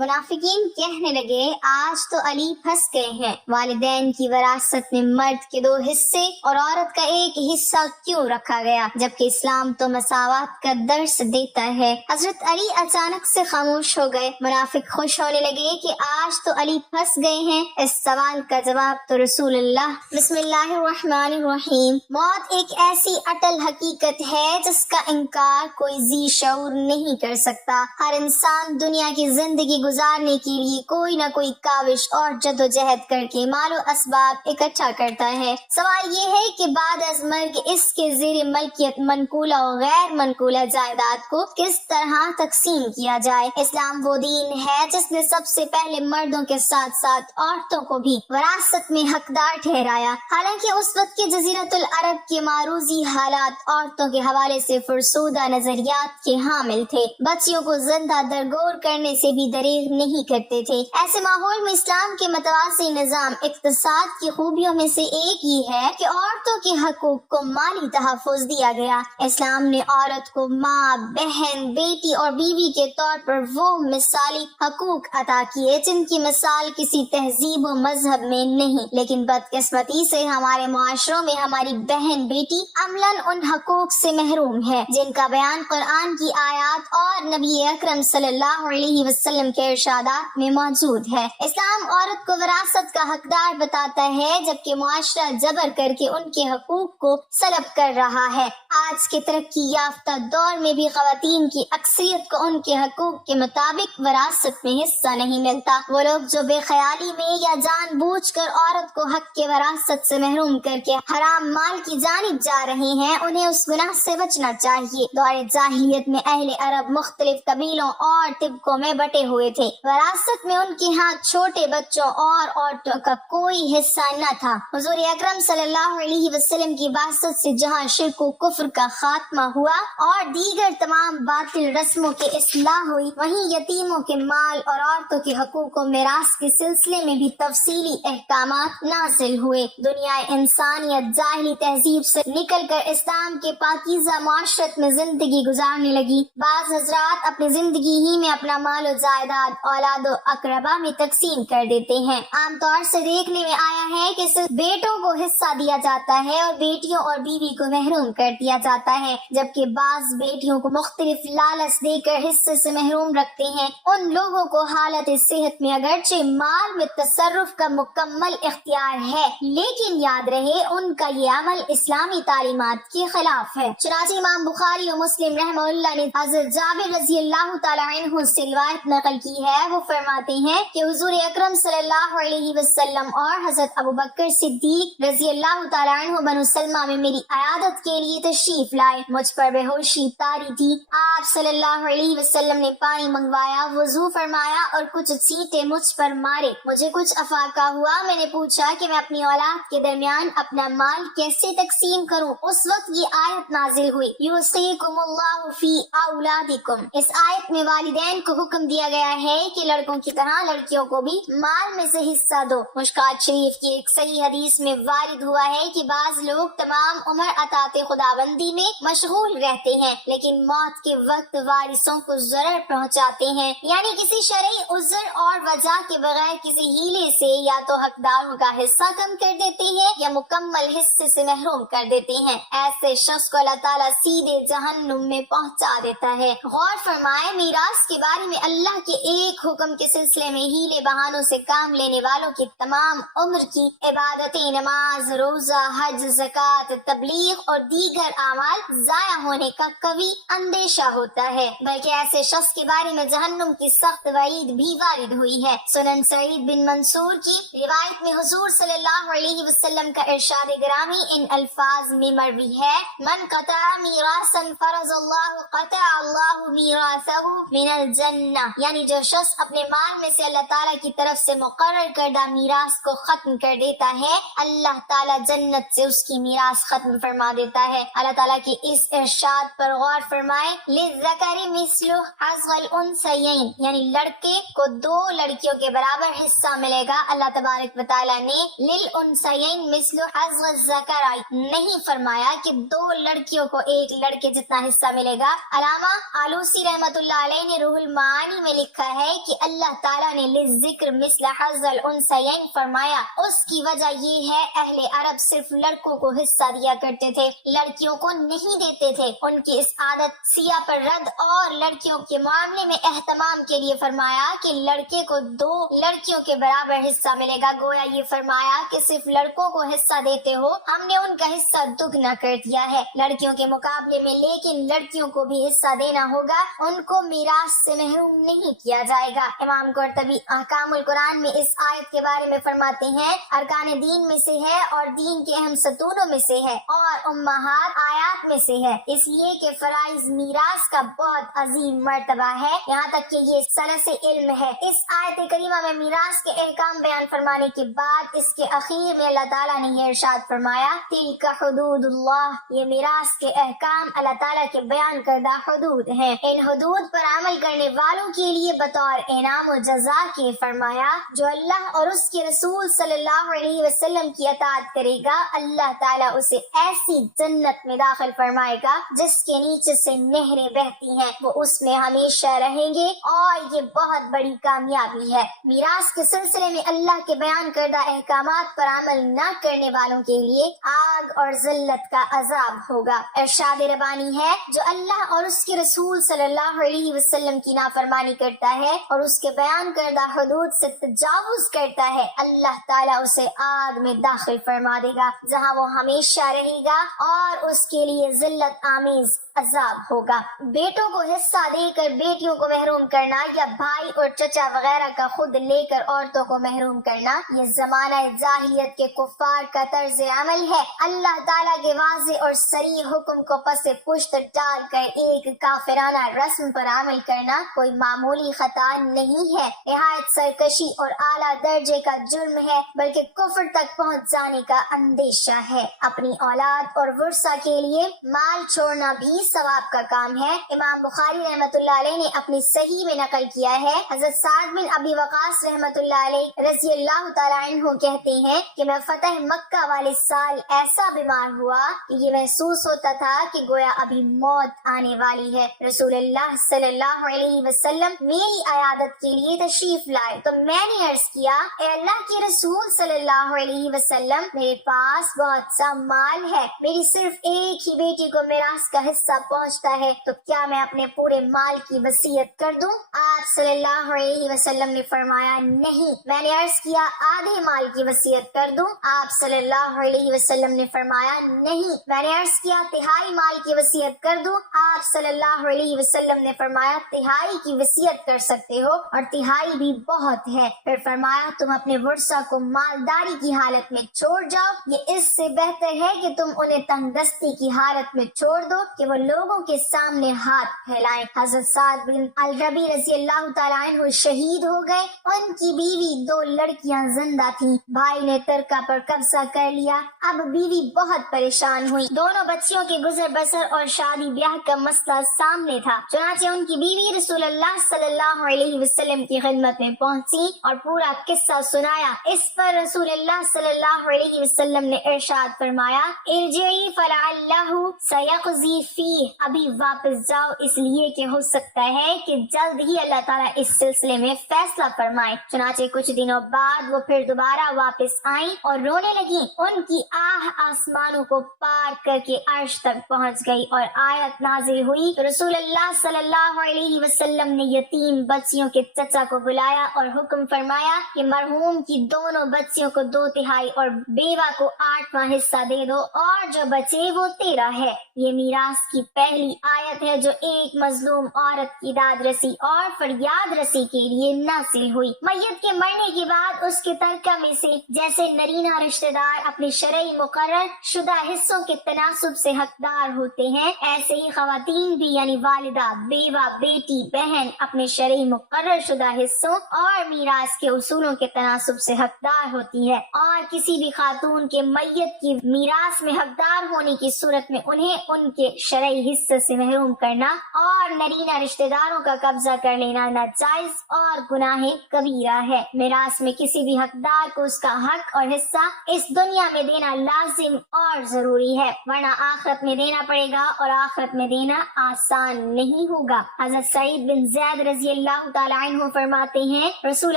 منافقین کہنے لگے آج تو علی پھنس گئے ہیں، والدین کی وراثت میں مرد کے 2 حصے اور عورت کا 1 حصہ کیوں رکھا گیا جبکہ اسلام تو مساوات کا درس دیتا ہے۔ حضرت علی اچانک سے خاموش ہو گئے۔ منافق خوش ہونے لگے کہ آج تو علی پھنس گئے ہیں۔ اس سوال کا جواب تو رسول اللہ بسم اللہ الرحمن الرحیم۔ موت ایک ایسی اٹل حقیقت ہے جس کا انکار کوئی ذی شعور نہیں کر سکتا۔ ہر انسان دنیا کی زندگی گزارنے کے لیے کوئی نہ کوئی کاوش اور جدوجہد کر کے مال و اسباب اکٹھا کرتا ہے۔ سوال یہ ہے کہ بعد از مرگ اس کے زیر ملکیت منقولہ و غیر منقولہ جائیداد کو کس طرح تقسیم کیا جائے۔ اسلام وہ دین ہے جس نے سب سے پہلے مردوں کے ساتھ ساتھ عورتوں کو بھی وراثت میں حقدار ٹھہرایا۔ حالانکہ اس وقت کے جزیرۃ العرب کے معروضی حالات عورتوں کے حوالے سے فرسودہ نظریات کے حامل تھے، بچیوں کو زندہ درگور کرنے سے بھی دریغ نہیں کرتے تھے۔ ایسے ماحول میں اسلام کے متوازی نظام اقتصاد کی خوبیوں میں سے ایک یہ ہے کہ عورتوں کے حقوق کو مالی تحفظ دیا گیا۔ اسلام نے عورت کو ماں، بہن، بیٹی اور بیوی کے طور پر وہ مثالی حقوق عطا کیے جن کی مثال کسی تہذیب و مذہب میں نہیں، لیکن بدقسمتی سے ہمارے معاشروں میں ہماری بہن بیٹی عملاً ان حقوق سے محروم ہے جن کا بیان قرآن کی آیات اور نبی اکرم صلی اللہ علیہ وسلم کے ارشادات میں موجود ہے۔ اسلام عورت کو وراثت کا حقدار بتاتا ہے جبکہ معاشرہ جبر کر کے ان کے حقوق کو سلب کر رہا ہے۔ آج کے ترقی یافتہ دور میں بھی خواتین کی اکثریت کو ان کے حقوق کے مطابق وراثت میں حصہ نہیں ملتا۔ وہ لوگ جو بے خیالی میں یا جان بوجھ کر عورت کو حق کے وراثت سے محروم کر کے حرام مال کی جانب جا رہے ہیں، انہیں اس گناہ سے بچنا چاہیے۔ دور جاہلیت میں اہل عرب مختلف قبیلوں اور طبقوں میں بٹے ہوئے تھے۔ وراثت میں ان کے ہاں چھوٹے بچوں اور عورتوں کا کوئی حصہ نہ تھا۔ حضور اکرم صلی اللہ علیہ وسلم کی بعثت سے جہاں شرک و کفر کا خاتمہ ہوا اور دیگر تمام باطل رسموں کی اصلاح ہوئی، وہیں یتیموں کے مال اور عورتوں کے حقوق و میراث کے سلسلے میں بھی تفصیلی احکامات نازل ہوئے۔ دنیا انسانیت جاہلی تہذیب سے نکل کر اسلام کے پاکیزہ معاشرت میں زندگی گزارنے لگی۔ بعض حضرات اپنی زندگی ہی میں اپنا مال و جائیداد اولاد و اقربا میں تقسیم کر دیتے ہیں۔ عام طور سے دیکھنے میں آیا ہے کہ صرف بیٹوں کو حصہ دیا جاتا ہے اور بیٹیوں اور بیوی کو محروم کر دیا جاتا ہے، جبکہ بعض بیٹیوں کو مختلف لالچ دے کر حصے سے محروم رکھتے ہیں۔ ان لوگوں کو حالت صحت میں اگرچہ مال میں تصرف کا مکمل اختیار ہے، لیکن یاد رہے ان کا یہ عمل اسلامی تعلیمات کے خلاف ہے۔ چنانچہ امام بخاری و مسلم رحمہ اللہ نے حضرت جابر رضی اللہ تعالیٰ عنہ سے روایت نقل کی ہے۔ وہ فرماتے ہیں کہ حضور اکرم صلی اللہ علیہ وسلم اور حضرت ابوبکر صدیق رضی اللہ تعالیٰ عنہ بنو سلمہ میں میری عیادت کے لیے تشریف لائے۔ مجھ پر بے ہوشی طاری تھی۔ آپ صلی اللہ علیہ وسلم نے پانی منگوایا، وضو فرمایا اور کچھ چھینٹے مجھ پر مارے۔ مجھے کچھ افاقہ ہوا۔ میں نے پوچھا کہ میں اپنی اولاد کے درمیان اپنا مال کیسے تقسیم کروں۔ اس وقت یہ آیت نازل ہوئی، یوصیکم اللہ فی اولادکم۔ اس آیت میں والدین کو حکم دیا گیا ہے کہ لڑکوں کی طرح لڑکیوں کو بھی مال میں سے حصہ دو۔ مشکات شریف کی ایک صحیح حدیث میں وارد ہوا ہے کہ بعض لوگ تمام عمر اطاعت خداوندی میں مشغول رہتے ہیں لیکن موت کے وقت وارثوں کو ضرر پہنچاتے ہیں، یعنی کسی شرعی عذر اور وجہ کے بغیر کسی ہیلے سے یا تو حقداروں کا حصہ کم کر دیتے ہیں یا مکمل حصے سے محروم کر دیتے ہیں۔ ایسے شخص کو اللہ تعالیٰ سیدھے جہنم میں پہنچا دیتا ہے۔ غور فرمائے، میراث کے بارے میں اللہ کے ایک حکم کے سلسلے میں ہیلے بہانوں سے کام لینے والوں کی تمام عمر کی عبادتیں، نماز، روزہ، حج، زکوٰۃ، تبلیغ اور دیگر اعمال ضائع ہونے کا قوی اندیشہ ہوتا ہے، بلکہ ایسے شخص کے بارے میں جہنم کی سخت وعید بھی وارد ہوئی ہے۔ سنن سعید بن منصور کی روایت میں حضور صلی اللہ علیہ وسلم کا ارشاد گرامی ان الفاظ میں مروی ہے، من قطع میراثا فرض اللہ قطع اللہ میراثہ من الجنہ، یعنی جو شخص اپنے مال میں سے اللہ تعالیٰ کی طرف سے مقرر کردہ میراث کو ختم کر دیتا ہے، اللہ تعالیٰ جنت سے اس کی میراث ختم فرما دیتا ہے۔ اللہ تعالیٰ کی اس ارشاد پر غور فرمائے، للذکر مثل حظ الانثیین، یعنی لڑکے کو 2 لڑکیوں کے برابر حصہ ملے گا۔ اللہ تبارک و تعالیٰ نے للانثیین مثل حظ الذکر نہیں فرمایا کہ 2 لڑکیوں کو 1 لڑکے جتنا حصہ ملے گا۔ علامہ آلوسی رحمۃ اللہ علیہ نے روح المعانی میں لکھا لکھا ہے کہ اللہ تعالیٰ نے للذکر مثل حظ الانثیین فرمایا، اس کی وجہ یہ ہے اہل عرب صرف لڑکوں کو حصہ دیا کرتے تھے، لڑکیوں کو نہیں دیتے تھے۔ ان کی اس عادت سیاہ پر رد اور لڑکیوں کے معاملے میں اہتمام کے لیے فرمایا کہ لڑکے کو 2 لڑکیوں کے برابر حصہ ملے گا۔ گویا یہ فرمایا کہ صرف لڑکوں کو حصہ دیتے ہو، ہم نے ان کا حصہ دگنا کر دیا ہے لڑکیوں کے مقابلے میں، لیکن لڑکیوں کو بھی حصہ دینا ہوگا، ان کو میراث سے محروم نہیں کیا جائے گا۔ امام قرطبی احکام القرآن میں اس آیت کے بارے میں فرماتے ہیں، ارکان دین میں سے ہے اور دین کے اہم ستونوں میں سے ہے اور امہات آیات میں سے ہے، اس لیے کہ فرائض میراث کا بہت عظیم مرتبہ ہے، یہاں تک کہ یہ سلس علم ہے۔ اس آیت کریمہ میں میراث کے احکام بیان فرمانے کے بعد اس کے اخیر میں اللہ تعالیٰ نے یہ ارشاد فرمایا، تلک حدود اللہ، یہ میراث کے احکام اللہ تعالیٰ کے بیان کردہ حدود ہیں، ان حدود پر عمل کرنے والوں کے لیے بطور انعام و جزا کے فرمایا، جو اللہ اور اس کے رسول صلی اللہ علیہ وسلم کی اطاعت کرے گا، اللہ تعالیٰ اسے ایسی جنت میں داخل فرمائے گا جس کے نیچے سے نہریں بہتی ہیں، وہ اس میں ہمیشہ رہیں گے، اور یہ بہت بڑی کامیابی ہے۔ میراث کے سلسلے میں اللہ کے بیان کردہ احکامات پر عمل نہ کرنے والوں کے لیے آگ اور ذلت کا عذاب ہوگا۔ ارشاد ربانی ہے، جو اللہ اور اس کے رسول صلی اللہ علیہ وسلم کی نافرمانی کرتا ہے اور اس کے بیان کردہ حدود سے تجاوز کرتا ہے، اللہ تعالیٰ اسے آگ میں داخل فرما دے گا جہاں وہ ہمیشہ رہے گا اور اس کے لیے ذلت آمیز عذاب ہوگا۔ بیٹوں کو حصہ دے کر بیٹیوں کو محروم کرنا یا بھائی اور چچا وغیرہ کا خود لے کر عورتوں کو محروم کرنا، یہ زمانہ جاہلیت کے کفار کا طرز عمل ہے۔ اللہ تعالیٰ کے واضح اور صریح حکم کو پس پشت ڈال کر ایک کافرانہ رسم پر عمل کرنا کوئی معمولی خطا نہیں ہے، نہایت سرکشی اور اعلیٰ درجے کا جرم ہے، بلکہ کفر تک پہنچ جانے کا اندیشہ ہے۔ اپنی اولاد اور ورثہ کے لیے مال چھوڑنا بھی ثواب کا کام ہے۔ امام بخاری رحمۃ اللہ علیہ نے اپنی صحیح میں نقل کیا ہے، حضرت سعد بن ابی وقاص رحمۃ اللہ علیہ رضی اللہ تعالیٰ عنہ کہتے ہیں کہ میں فتح مکہ والے سال ایسا بیمار ہوا کہ یہ محسوس ہوتا تھا کہ گویا ابھی موت آنے والی ہے۔ رسول اللہ صلی اللہ علیہ وسلم میری عیادت کے لیے تشریف لائے تو میں نے عرض کیا، اے اللہ کے رسول صلی اللہ علیہ وسلم، میرے پاس بہت سا مال ہے، میری صرف ایک ہی بیٹی کو میراث کا حصہ پہنچتا ہے، تو کیا میں اپنے پورے مال کی وصیت کر دوں؟ آپ صلی اللہ علیہ وسلم نے فرمایا نہیں۔ میں نے عرض کیا، آدھے مال کی وصیت کر دوں؟ آپ صلی اللہ علیہ وسلم نے فرمایا نہیں۔ میں نے عرض کیا، تہائی مال کی وصیت کر دوں؟ آپ صلی اللہ علیہ وسلم نے فرمایا، تہائی کی وصیت کر سکتے ہو اور تہائی بھی بہت ہے۔ پھر فرمایا، تم اپنے ورثہ کو مالداری کی حالت میں چھوڑ جاؤ، یہ اس سے بہتر ہے کہ تم انہیں تنگ دستی کی حالت میں چھوڑ دو کہ وہ لوگوں کے سامنے ہاتھ پھیلائیں۔ حضرت سعد بن الربی رضی اللہ تعالیٰ عنہ شہید ہو گئے، ان کی بیوی 2 لڑکیاں زندہ تھیں، بھائی نے ترکہ پر قبضہ کر لیا، اب بیوی بہت پریشان ہوئی، دونوں بچیوں کے گزر بسر اور شادی بیاہ کا مسئلہ سامنے تھا، چنانچہ ان کی بیوی رسول اللہ صلی اللہ علیہ وسلم کی خدمت میں پہنچی اور پورا قصہ سنایا۔ اس پر رسول اللہ صلی اللہ علیہ وسلم نے ارشاد فرمایا، ارجعی فلعلہ سیقضی فیہ، ابھی واپس جاؤ، اس لیے کہ ہو سکتا ہے کہ جلد ہی اللہ تعالیٰ اس سلسلے میں فیصلہ فرمائے۔ چنانچہ کچھ دنوں بعد وہ پھر دوبارہ واپس آئیں اور رونے لگیں، ان کی آہ آسمانوں کو پار کر کے عرش تک پہنچ گئی اور آیت نازل ہوئی۔ رسول اللہ صلی اللہ علیہ وسلم نے یتیم بچیوں کے چچا کو بلایا اور حکم فرمایا کہ مرحوم کی دونوں بچیوں کو 2/3 اور بیوہ کو 8واں حصہ دے دو، اور جو بچے وہ 13 ہے۔ یہ میراث کی پہلی آیت ہے جو ایک مظلوم عورت کی داد رسی اور فریاد رسی کے لیے نازل ہوئی۔ میت کے مرنے کے بعد اس کے ترکہ میں سے جیسے نرینہ رشتہ دار اپنے شرعی مقرر شدہ حصوں کے تناسب سے حقدار ہوتے ہیں، ایسے ہی خواتین بھی یعنی والدہ، بیوہ، بیٹی، بہن اپنے شرعی مقرر شدہ حصوں اور میراث کے اصولوں کے تناسب سے حقدار ہوتی ہے، اور کسی بھی خاتون کے میت کی میراث میں حقدار ہونے کی صورت میں انہیں ان کے شرعی حصے سے محروم کرنا اور نرینہ رشتہ داروں کا قبضہ کر لینا ناجائز اور گناہ کبیرہ ہے۔ میراث میں کسی بھی حقدار کو اس کا حق اور حصہ اس دنیا میں دینا لازم اور ضروری ہے، ورنہ آخرت میں دینا پڑے گا اور آخرت میں دینا آسان نہیں ہوگا۔ حضرت سعید بن زید رضی رضی اللہ تعالیٰ عنہ فرماتے ہیں رسول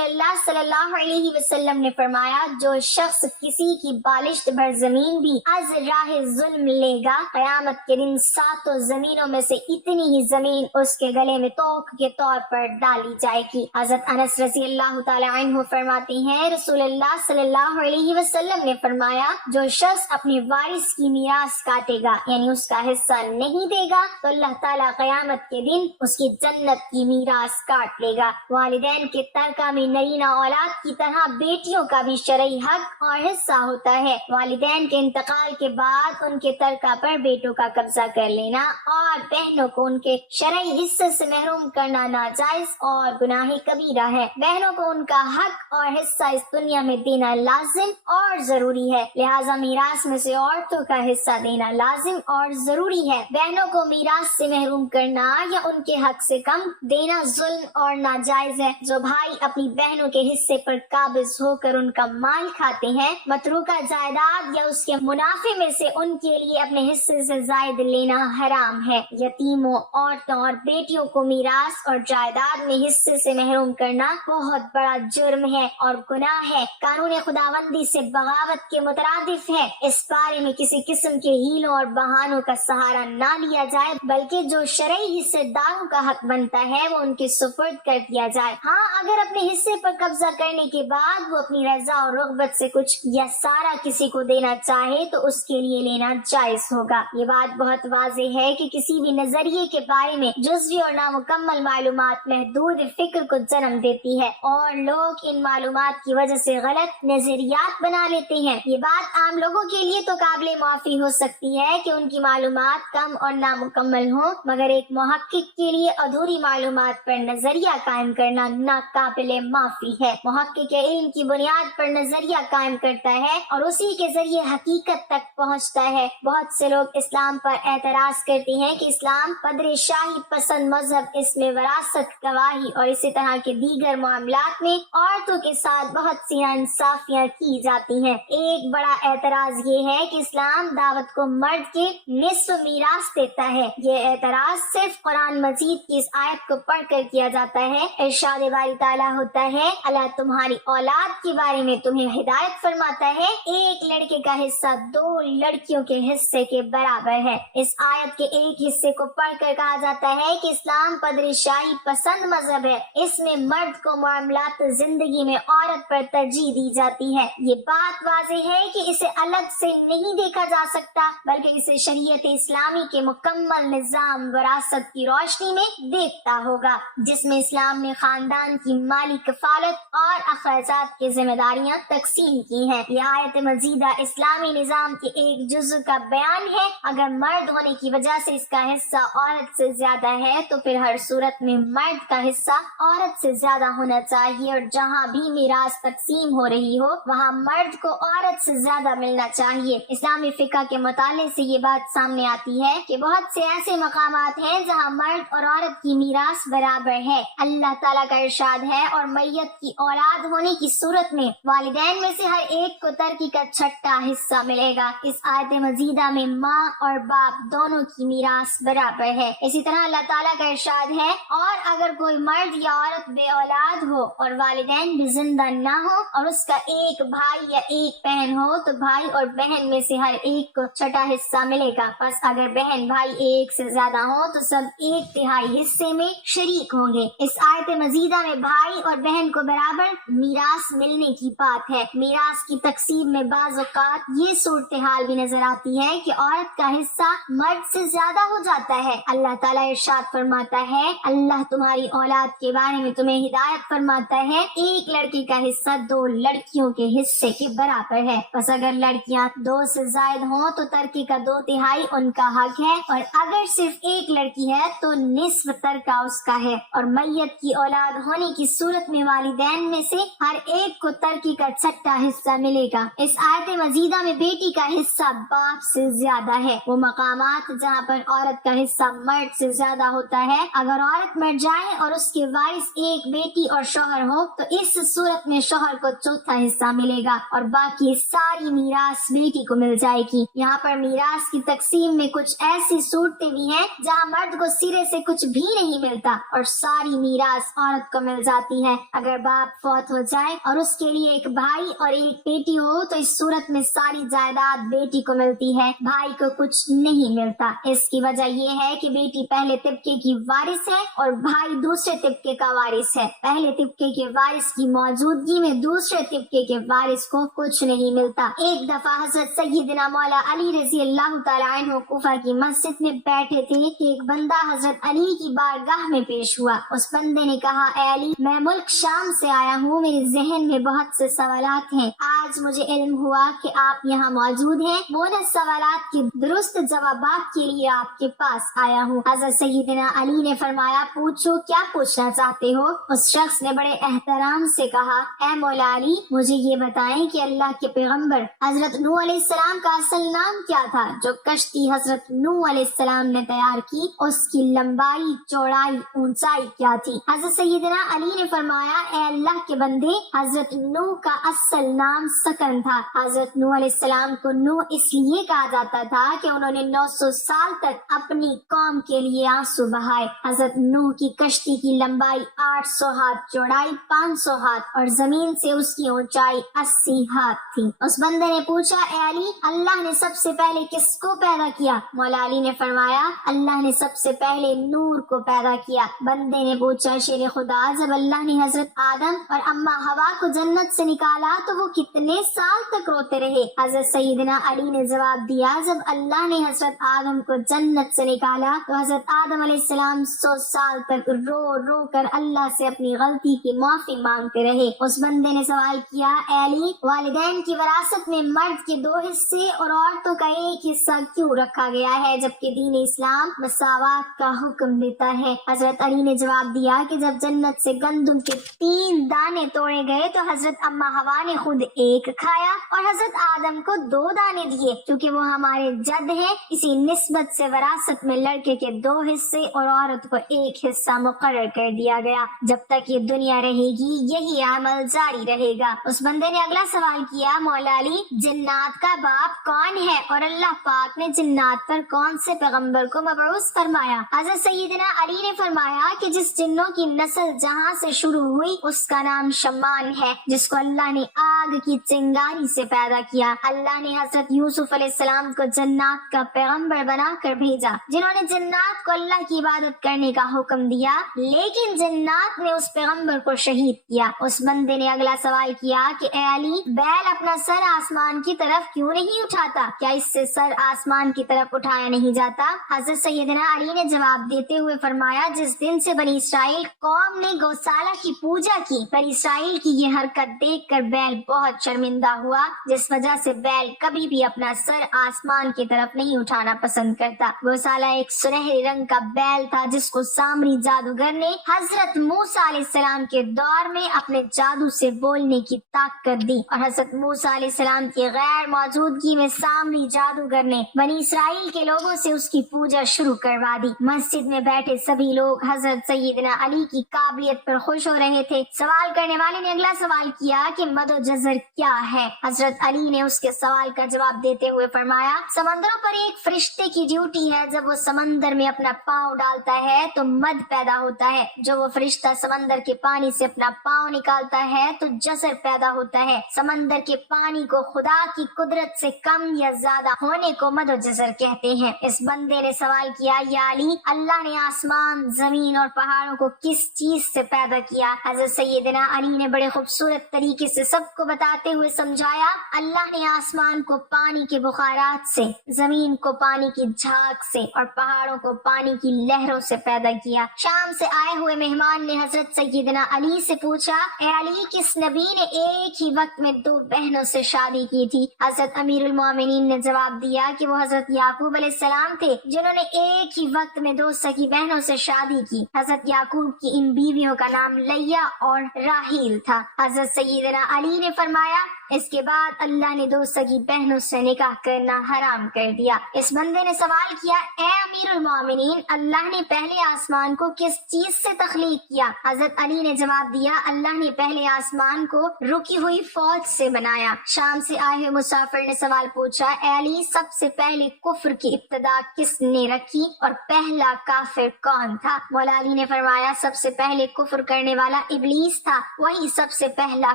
اللہ صلی اللہ علیہ وسلم نے فرمایا جو شخص کسی کی بالشت بھر زمین بھی از راہ ظلم لے گا قیامت کے دن 7 زمینوں میں سے اتنی ہی زمین اس کے گلے میں توق کے طور پر ڈالی جائے گی۔ حضرت انس رضی اللہ تعالیٰ عنہ فرماتے ہیں رسول اللہ صلی اللہ علیہ وسلم نے فرمایا جو شخص اپنے وارث کی میراث کاٹے گا یعنی اس کا حصہ نہیں دے گا تو اللہ تعالیٰ قیامت کے دن اس کی جنت کی میراث کاٹ لے گا۔ والدین کے ترکہ میں نرینہ اولاد کی طرح بیٹیوں کا بھی شرعی حق اور حصہ ہوتا ہے۔ والدین کے انتقال کے بعد ان کے ترکہ پر بیٹوں کا قبضہ کر لینا اور بہنوں کو ان کے شرعی حصے سے محروم کرنا ناجائز اور گناہ کبیرہ ہے۔ بہنوں کو ان کا حق اور حصہ اس دنیا میں دینا لازم اور ضروری ہے، لہٰذا میراث میں سے عورتوں کا حصہ دینا لازم اور ضروری ہے۔ بہنوں کو میراث سے محروم کرنا یا ان کے حق سے کم دینا ظلم اور ناجائز ہے۔ جو بھائی اپنی بہنوں کے حصے پر قابض ہو کر ان کا مال کھاتے ہیں، متروکہ جائیداد یا اس کے منافع میں سے ان کے لیے اپنے حصے سے زائد لینا حرام ہے۔ یتیموں، عورتوں اور بیٹیوں کو میراث اور جائیداد میں حصے سے محروم کرنا بہت بڑا جرم ہے اور گناہ ہے، قانون خداوندی سے بغاوت کے مترادف ہے۔ اس بارے میں کسی قسم کے ہیلوں اور بہانوں کا سہارا نہ لیا جائے بلکہ جو شرعی حصے داروں کا حق بنتا ہے وہ ان کے سپرد کر دیا جائے۔ ہاں اگر اپنے حصے پر قبضہ کرنے کے بعد وہ اپنی رضا اور رغبت سے کچھ یا سارا کسی کو دینا چاہے تو اس کے لیے لینا جائز ہوگا۔ یہ بات بہت واضح ہے کہ کسی بھی نظریے کے بارے میں جزوی اور نامکمل معلومات محدود فکر کو جنم دیتی ہے اور لوگ ان معلومات کی وجہ سے غلط نظریات بنا لیتے ہیں۔ یہ بات عام لوگوں کے لیے تو قابل معافی ہو سکتی ہے کہ ان کی معلومات کم اور نامکمل ہوں، مگر ایک محقق کے لیے ادھوری معلومات پر نظریہ قائم کرنا ناقابل معافی ہے۔ محقق علم کی بنیاد پر نظریہ قائم کرتا ہے اور اسی کے ذریعے حقیقت تک پہنچتا ہے۔ بہت سے لوگ اسلام پر اعتراض کرتے ہیں کہ اسلام پدر شاہی پسند مذہب، اس میں وراثت، گواہی اور اسی طرح کے دیگر معاملات میں عورتوں کے ساتھ بہت سی ناانصافیاں کی جاتی ہیں۔ ایک بڑا اعتراض یہ ہے کہ اسلام دعوت کو مرد کے نصف میراث دیتا ہے۔ یہ اعتراض صرف قرآن مجید کی اس آیت کو پڑھ کر کیا جاتا ہے۔ ارشاد باری تعالیٰ ہوتا ہے اللہ تمہاری اولاد کے بارے میں تمہیں ہدایت فرماتا ہے، ایک لڑکے کا حصہ 2 لڑکیوں کے حصے کے برابر ہے۔ اس آیت کے ایک حصے کو پڑھ کر کہا جاتا ہے کہ اسلام پدر شاہی پسند مذہب ہے، اس میں مرد کو معاملات زندگی میں عورت پر ترجیح دی جاتی ہے۔ یہ بات واضح ہے کہ اسے الگ سے نہیں دیکھا جا سکتا بلکہ اسے شریعت اسلامی کے مکمل نظام وراثت کی روشنی میں دیکھتا ہوگا، جس میں اسلام نے خاندان کی مالی کفالت اور اخراجات کی ذمہ داریاں تقسیم کی ہیں۔ یہ آیت مزیدہ اسلامی نظام کے ایک جزء کا بیان ہے۔ اگر مرد ہونے کی وجہ سے اس کا حصہ عورت سے زیادہ ہے تو پھر ہر صورت میں مرد کا حصہ عورت سے زیادہ ہونا چاہیے اور جہاں بھی میراث تقسیم ہو رہی ہو وہاں مرد کو عورت سے زیادہ ملنا چاہیے۔ اسلامی فقہ کے مطالعے سے یہ بات سامنے آتی ہے کہ بہت سے ایسے مقامات ہیں جہاں مرد اور عورت کی میراث برابر ہے۔ اللہ تعالیٰ کا ارشاد ہے اور میت کی اولاد ہونے کی صورت میں والدین میں سے ہر ایک کو ترکے کا چھٹا حصہ ملے گا۔ اس آیت مزیدہ میں ماں اور باپ دونوں کی میراث برابر ہے۔ اسی طرح اللہ تعالیٰ کا ارشاد ہے اور اگر کوئی مرد یا عورت بے اولاد ہو اور والدین بھی زندہ نہ ہو اور اس کا ایک بھائی یا ایک بہن ہو تو بھائی اور بہن میں سے ہر ایک کو چھٹا حصہ ملے گا۔ بس اگر بہن بھائی ایک سے زیادہ ہوں تو سب 1/3 حصے میں شریک ہوں گے۔ اس آیت مزیدہ میں بھائی اور بہن کو برابر میراث ملنے کی بات ہے۔ میراث کی تقسیم میں بعض اوقات یہ صورتحال بھی نظر آتی ہے کہ عورت کا حصہ مرد سے زیادہ ہو جاتا ہے۔ اللہ تعالیٰ ارشاد فرماتا ہے اللہ تمہاری اولاد کے بارے میں تمہیں ہدایت فرماتا ہے، ایک لڑکے کا حصہ 2 لڑکیوں کے حصے کے برابر ہے۔ بس اگر لڑکیاں 2 سے زائد ہوں تو ترکے کا 2/3 ان کا حق ہے اور اگر صرف ایک لڑکی ہے تو نصف ترکہ اس کا ہے۔ اور میت کی اولاد ہونے کی صورت میں والدین میں سے ہر ایک کو ترکے کا چھٹا حصہ ملے گا۔ اس آیت مزیدہ میں بیٹی کا حصہ باپ سے زیادہ ہے۔ وہ مقامات جہاں پر عورت کا حصہ مرد سے زیادہ ہوتا ہے، اگر عورت مر جائے اور اس کے وارث ایک بیٹی اور شوہر ہو تو اس صورت میں شوہر کو چوتھا حصہ ملے گا اور باقی ساری میراث بیٹی کو مل جائے گی۔ یہاں پر میراث کی تقسیم میں کچھ ایسی صورتیں بھی ہیں جہاں مرد کو سرے سے کچھ بھی نہیں ملتا اور ساری میراث عورت کو مل جاتی ہے۔ اگر باپ فوت ہو جائے اور اس کے لیے ایک بھائی اور ایک بیٹی ہو تو اس صورت میں ساری جائیداد بیٹی کو ملتی ہے، بھائی کو کچھ نہیں ملتا۔ اس کی وجہ یہ ہے کہ بیٹی پہلے طبقے کی وارث ہے اور بھائی دوسرے طبقے کا وارث ہے۔ پہلے طبقے کے وارث کی موجودگی میں دوسرے طبقے کے وارث کو کچھ نہیں ملتا۔ ایک دفعہ حضرت سیدنا مولا علی رضی اللہ تعالیٰ عنہ کوفہ کی مسجد میں بیٹھے تھے کہ ایک بندہ حضرت علی کی بارگاہ میں پیش ہوا۔ اس بندے نے کہا، اے علی، میں ملک شام سے آیا ہوں، میرے ذہن میں بہت سے سوالات ہیں، آج مجھے علم ہوا کہ آپ یہاں موجود ہیں، وہ سوالات کے درست جوابات کے لیے آپ کے پاس آیا ہوں۔ حضرت سیدنا علی نے فرمایا، پوچھو، کیا پوچھنا چاہتے ہو؟ اس شخص نے بڑے احترام سے کہا، اے مولا علی، مجھے یہ بتائیں کہ اللہ کے پیغمبر حضرت نوح علیہ السلام کا اصل نام کیا تھا؟ جو کشتی حضرت نوح علیہ السلام نے تیار کی، اس کی لمبائی، چوڑائی، اونچائی کیا تھی؟ حضرت سیدنا علی نے فرمایا، اے اللہ کے بندے، حضرت نوح کا اصل نام سکن تھا۔ حضرت نوح علیہ السلام کو نوح اس لیے کہا جاتا تھا کہ انہوں نے 900 سال تک اپنی قوم کے لیے آنسو بہائے۔ حضرت نوح کی کشتی کی لمبائی 800 ہاتھ، چوڑائی 500 ہاتھ اور زمین سے اس کی اونچائی 80 ہاتھ تھی۔ اس بندے نے پوچھا، اے علی، اللہ نے سب سے پہلے کس کو پیدا کیا؟ مولا علی نے فرمایا، اللہ نے سب سے پہلے نور کو پیدا کیا۔ بندے نے پوچھا، شیر خدا، جب اللہ نے حضرت آدم اور اماں ہوا کو جنت سے نکالا تو وہ کتنے سال تک روتے رہے؟ حضرت سیدنا علی نے جواب دیا، جب اللہ نے حضرت آدم کو جنت سے نکالا تو حضرت آدم علیہ السلام 100 سال تک رو رو کر اللہ سے اپنی غلطی کی معافی مانگتے رہے۔ اس بندے نے سوال کیا، اے علی، والدین کی وراثت میں مرد کے 2 حصے اور عورتوں کا ایک حصہ کیوں رکھا گیا ہے جبکہ دین اسلام مساوات کا حکم دیتا ہے؟ حضرت علی نے جواب دیا کہ جب جنت سے گندم کے 3 دانے توڑے گئے تو حضرت اماں ہوا نے خود ایک کھایا اور حضرت آدم کو 2 دانے دیے، کیونکہ وہ ہمارے جد ہیں۔ اسی نسبت سے وراثت میں لڑکے کے 2 حصے اور عورت کو 1 حصہ مقرر کر دیا گیا۔ جب تک یہ دنیا رہے گی یہی عمل جاری رہے گا۔ اس بندے نے اگلا سوال کیا، مولا علی، جنات کا باپ کون ہے اور اللہ پاک نے جنات پر کون سے پیغمبر کو مبعوث فرمایا؟ حضرت سیدنا علی نے فرمایا کہ جس جنوں کی نسل جہاں سے شروع ہوئی اس کا نام شمان ہے، جس کو اللہ نے آگ کی چنگاری سے پیدا کیا۔ اللہ نے حضرت یوسف علیہ السلام کو جنات کا پیغمبر بنا کر بھیجا، جنہوں نے جنات کو اللہ کی عبادت کرنے کا حکم دیا، لیکن جنات نے اس پیغمبر کو شہید کیا۔ اس بندے نے اگلا سوال کیا کہ اے علی، بیل اپنا سر آسمان کی طرف کیوں نہیں اٹھاتا؟ کیا اس سے سر آسمان کی طرف اٹھایا نہیں جاتا؟ حضرت سیدنا علی نے جواب دیتے ہوئے فرمایا، جس دن سے بنی اسرائیل قوم نے گوسالہ کی پوجا کی، بنی اسرائیل کی یہ حرکت دیکھ کر بیل بہت شرمندہ ہوا، جس وجہ سے بیل کبھی بھی اپنا سر آسمان کی طرف نہیں اٹھانا پسند کرتا۔ گوسالہ ایک سنہری رنگ کا بیل تھا جس کو سامری جادوگر نے حضرت موسیٰ علیہ السلام کے دور میں اپنے جادو سے بولنے کی طاقت دی، اور حضرت موسیٰ علیہ السلام کی غیر موجودگی میں سامری جادوگر نے بنی اسرائیل کے لوگوں سے اس کی پوجا شروع کروا دی۔ مسجد میں بیٹھے سبھی لوگ حضرت سیدنا علی کی قابلیت پر خوش ہو رہے تھے۔ سوال کرنے والے نے اگلا سوال کیا کہ مد و جزر کیا ہے؟ حضرت علی نے اس کے سوال کا جواب دیتے ہوئے فرمایا، سمندروں پر ایک فرشتے کی ڈیوٹی ہے، جب وہ سمندر میں اپنا پاؤں ڈالتا ہے تو مد پیدا ہوتا ہے، جو وہ فرشتہ سمندر کے پانی سے اپنا پاؤں نکالتا ہے تو جزر پیدا ہوتا ہے۔ سمندر کے پانی کو خدا کی قدرت سے کم یا زیادہ ہونے کو مد و جزر کہتے ہیں۔ اس بندے نے سوال کیا، یا علی، اللہ نے آسمان، زمین اور پہاڑوں کو کس چیز سے پیدا کیا؟ حضرت سیدنا علی نے بڑے خوبصورت طریقے سے سب کو بتاتے ہوئے سمجھایا، اللہ نے آسمان کو پانی کے بخارات سے، زمین کو پانی کی جھاگ سے اور پہاڑوں کو پانی کی لہروں سے پیدا کیا۔ شام سے آئے ہوئے مہمان نے حضرت سیدنا علی سے پوچھا، اے علی، کس نبی نے ایک ہی وقت میں 2 بہنوں سے شادی کی تھی؟ حضرت امیر المومنین نے جواب دیا کہ وہ حضرت یعقوب علیہ السلام تھے، جنہوں نے ایک ہی وقت میں 2 سکی بہنوں سے شادی کی۔ حضرت یعقوب کی ان بیویوں کا نام لیا اور راحیل تھا۔ حضرت سیدنا علی نے فرمایا، اس کے بعد اللہ نے 2 سگی بہنوں سے نکاح کرنا حرام کر دیا۔ اس بندے نے سوال کیا، اے امیر المومنین، اللہ نے پہلے آسمان کو کس چیز سے تخلیق کیا؟ حضرت علی نے جواب دیا، اللہ نے پہلے آسمان کو رکی ہوئی فوج سے بنایا۔ شام سے آئے ہوئے مسافر نے سوال پوچھا، اے علی، سب سے پہلے کفر کی ابتدا کس نے رکھی اور پہلا کافر کون تھا؟ مولا علی نے فرمایا سب سے پہلے کفر کرنے والا ابلیس تھا، وہی سب سے پہلا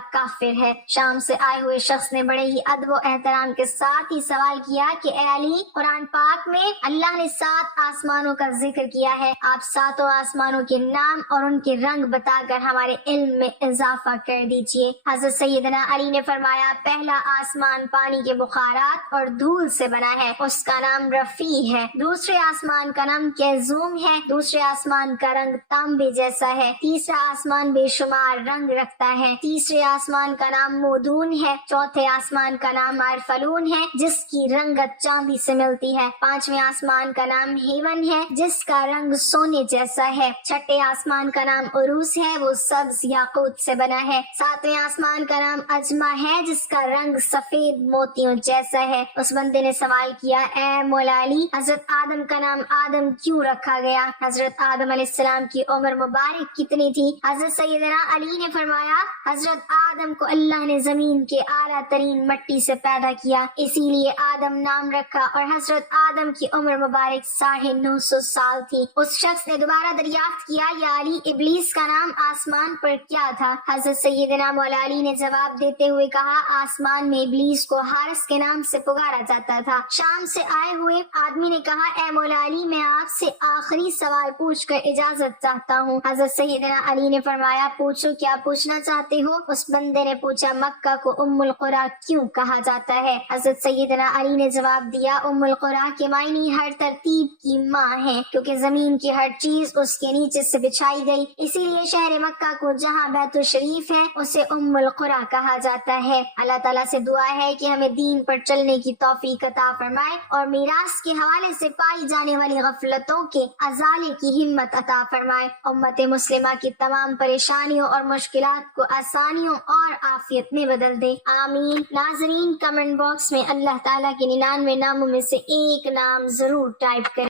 کافر ہے۔ شام سے آئے ہوئے شخص نے بڑے ہی ادب و احترام کے ساتھ ہی سوال کیا کہ اے علی، قرآن پاک میں اللہ نے 7 آسمانوں کا ذکر کیا ہے، آپ 7 آسمانوں کے نام اور ان کے رنگ بتا کر ہمارے علم میں اضافہ کر دیجئے۔ حضرت سیدنا علی نے فرمایا پہلا آسمان پانی کے بخارات اور دھول سے بنا ہے، اس کا نام رفیع ہے۔ دوسرے آسمان کا نام کیزوم ہے، دوسرے آسمان کا رنگ تانبے جیسا ہے۔ تیسرا آسمان بے شمار رنگ رکھتا ہے، تیسرے آسمان کا نام مودون ہے۔ چوتھے آسمان کا نام عرفلون ہے، جس کی رنگت چاندی سے ملتی ہے۔ پانچویں آسمان کا نام ہیون ہے، جس کا رنگ سونے جیسا ہے۔ چھٹے آسمان کا نام عروس ہے، وہ سبز یاقوت سے بنا ہے۔ ساتویں آسمان کا نام اجمہ ہے، جس کا رنگ سفید موتیوں جیسا ہے۔ اس بندے نے سوال کیا اے مولا علی، حضرت آدم کا نام آدم کیوں رکھا گیا؟ حضرت آدم علیہ السلام کی عمر مبارک کتنی تھی؟ حضرت سیدنا علی نے فرمایا حضرت آدم کو اللہ نے زمین کے اعلیٰ ترین مٹی سے پیدا کیا، اسی لیے آدم نام رکھا، اور حضرت آدم کی عمر مبارک 950 سال تھی۔ اس شخص نے دوبارہ دریافت کیا یا علی، ابلیس کا نام آسمان پر کیا تھا؟ حضرت سیدنا مولا علی نے جواب دیتے ہوئے کہا آسمان میں ابلیس کو حارس کے نام سے پکارا جاتا تھا۔ شام سے آئے ہوئے آدمی نے کہا اے مولا علی، میں آپ سے آخری سوال پوچھ کر اجازت چاہتا ہوں۔ حضرت سیدنا علی نے فرمایا پوچھو، کیا پوچھنا چاہتے ہو؟ اس بندے نے پوچھا مکہ کو ام القریٰ کیوں کہا جاتا ہے؟ حضرت سیدنا علی نے جواب دیا ام القریٰ کے معنی ہر ترتیب کی ماں ہے، کیونکہ زمین کی ہر چیز اس کے نیچے سے بچھائی گئی، اسی لیے شہر مکہ کو جہاں بیت الشریف ہے اسے ام القریٰ کہا جاتا ہے۔ اللہ تعالیٰ سے دعا ہے کہ ہمیں دین پر چلنے کی توفیق عطا فرمائے اور میراث کے حوالے سے پائی جانے والی غفلتوں کے ازالے کی ہمت عطا فرمائے، امت مسلمہ کی تمام پریشانیوں اور مشکلات کو آسانیوں اور عافیت میں بدل دے، آمین۔ ناظرین، کمنٹ باکس میں اللہ تعالیٰ کے 99 ناموں میں سے ایک نام ضرور ٹائپ کریں۔